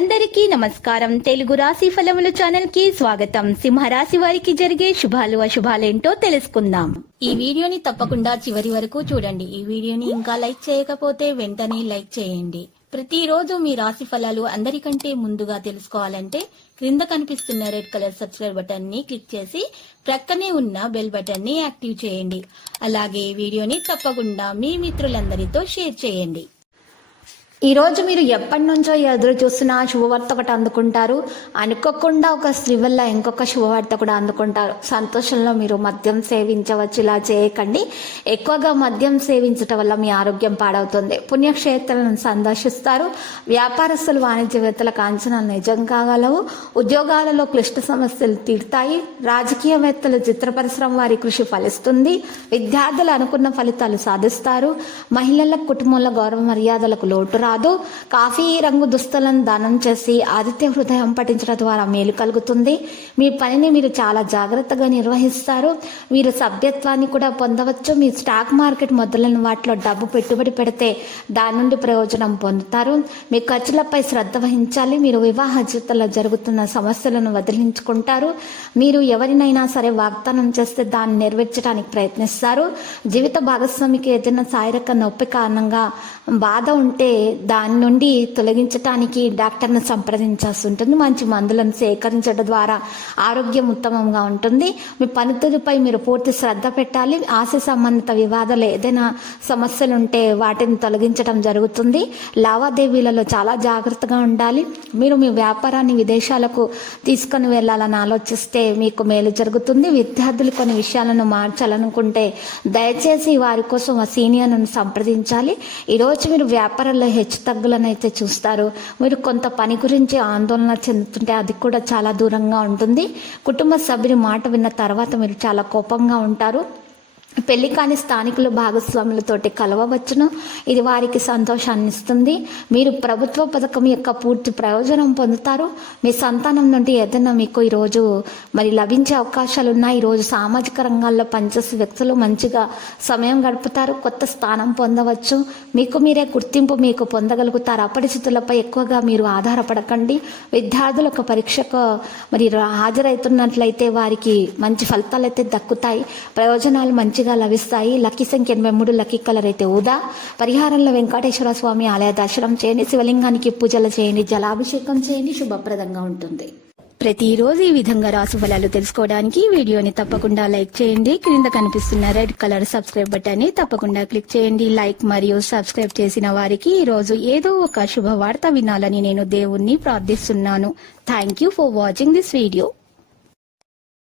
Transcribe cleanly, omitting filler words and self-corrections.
అందరికీ నమస్కారం. తెలుగు రాశి ఫలముల ఛానల్ కి స్వాగతం. సింహరాశి వారికి జరిగే శుభాలు అశుభాలేంటో తెలుసుకుందాం. ఈ వీడియోని తప్పకుండా చివరి వరకు చూడండి. ఈ వీడియోని ఇంకా లైక్ చేయకపోతే వెంటనే లైక్ చేయండి. ప్రతిరోజు మీ రాశి ఫలాలు అందరికంటే ముందుగా తెలుసుకోవాలంటే క్రింద కనిపిస్తున్న రెడ్ కలర్ సబ్స్క్రైబ్ బటన్ ని క్లిక్ చేసి ప్రక్కనే ఉన్న బెల్ బటన్ ని యాక్టివ్ చేయండి. అలాగే ఈ వీడియోని తప్పకుండా మీ మిత్రులందరితో షేర్ చేయండి. ఈ రోజు మీరు ఎప్పటి నుంచో ఎదురు చూస్తున్న శుభవార్త ఒకటి అందుకుంటారు. అనుకోకుండా ఒక స్త్రీ వల్ల ఇంకొక శుభవార్త కూడా అందుకుంటారు. సంతోషంలో మీరు మద్యం సేవించవచ్చు. ఇలా చేయకండి. ఎక్కువగా మద్యం సేవించటం వల్ల మీ ఆరోగ్యం పాడవుతుంది. పుణ్యక్షేత్రాలను సందర్శిస్తారు. వ్యాపారస్తులు వాణిజ్యవేత్తలకు అంచనాలు నిజం కాగలవు. ఉద్యోగాలలో క్లిష్ట సమస్యలు తీరుతాయి. రాజకీయవేత్తలు చిత్ర పరిశ్రమ వారి కృషి ఫలిస్తుంది. విద్యార్థులు అనుకున్న ఫలితాలు సాధిస్తారు. మహిళల కుటుంబంలో గౌరవ మర్యాదలకు లోటు రాదు. కాఫీ రంగు దుస్తులను దానం చేసి ఆదిత్య హృదయం పఠించడం ద్వారా మేలు కలుగుతుంది. మీ పనిని మీరు చాలా జాగ్రత్తగా నిర్వహిస్తారు. మీరు సభ్యత్వాన్ని కూడా పొందవచ్చు. మీ స్టాక్ మార్కెట్ మొదలైన వాటిలో డబ్బు పెట్టుబడి పెడితే దాని నుండి ప్రయోజనం పొందుతారు. మీ ఖర్చులపై శ్రద్ధ వహించాలి. మీరు వివాహ జీవితంలో జరుగుతున్న సమస్యలను వదిలించుకుంటారు. మీరు ఎవరినైనా సరే వాగ్దానం చేస్తే దాన్ని నెరవేర్చడానికి ప్రయత్నిస్తారు. జీవిత భాగస్వామికి ఏదైనా శారీరక నొప్పి కారణంగా బాధ ఉంటే దాని నుండి తొలగించడానికి డాక్టర్ను సంప్రదించాల్సి ఉంటుంది. మంచి మందులను సేకరించడం ద్వారా ఆరోగ్యం ఉత్తమంగా ఉంటుంది. మీ పనితీరుపై మీరు పూర్తి శ్రద్ధ పెట్టాలి. ఆస్తి సంబంధిత వివాదాలు ఏదైనా సమస్యలు ఉంటే వాటిని తొలగించడం జరుగుతుంది. లావాదేవీలలో చాలా జాగ్రత్తగా ఉండాలి. మీరు మీ వ్యాపారాన్ని విదేశాలకు తీసుకొని వెళ్ళాలని ఆలోచిస్తే మీకు మేలు జరుగుతుంది. విద్యార్థులు కొన్ని విషయాలను మార్చాలనుకుంటే దయచేసి వారి కోసం ఆ సీనియర్ను సంప్రదించాలి. ఈరోజు మీరు వ్యాపారంలో హెచ్చు తగ్గులను అయితే చూస్తారు. మీరు కొంత పని గురించి ఆందోళన చెందుతుంటే అది కూడా చాలా దూరంగా ఉంటుంది. కుటుంబ సభ్యుని మాట విన్న తర్వాత మీరు చాలా కోపంగా ఉంటారు. పెళ్లి కాని స్థానికులు భాగస్వాములతోటి కలవవచ్చును. ఇది వారికి సంతోషాన్ని ఇస్తుంది. మీరు ప్రభుత్వ పథకం యొక్క పూర్తి ప్రయోజనం పొందుతారు. మీ సంతానం నుండి ఏదైనా మీకు ఈరోజు లభించే అవకాశాలు ఉన్నాయి. ఈరోజు సామాజిక రంగాల్లో పనిచేసే వ్యక్తులు మంచిగా సమయం గడుపుతారు. కొత్త స్థానం పొందవచ్చు. మీకు మీరే గుర్తింపు మీకు పొందగలుగుతారు. అపరిచితులపై ఎక్కువగా మీరు ఆధారపడకండి. విద్యార్థులు ఒక పరీక్షకు హాజరవుతున్నట్లయితే వారికి మంచి ఫలితాలు అయితే దక్కుతాయి. ప్రయోజనాలు మంచిగా లభిస్తాయి. లక్కీ సంఖ్య 83. లక్కీ కలర్ అయితే ఊదా. పరిహారంలో వెంకటేశ్వర స్వామి ఆలయ దర్శనం చేయండి. శివలింగానికి పూజలు చేయండి. జలాభిషేకం చేయండి. శుభప్రదంగా ఉంటుంది. ప్రతిరోజు ఈ విధంగా రాశి ఫలాలు తెలుసుకోవడానికి వీడియోని తప్పకుండా లైక్ చేయండి. క్రింద కనిపిస్తున్న రెడ్ కలర్ సబ్స్క్రైబ్ బటన్ ని తప్పకుండా క్లిక్ చేయండి. లైక్ మరియు సబ్స్క్రైబ్ చేసిన వారికి ఈ రోజు ఏదో ఒక శుభవార్త వినాలని నేను దేవుణ్ణి ప్రార్థిస్తున్నాను. Thank you for watching this video.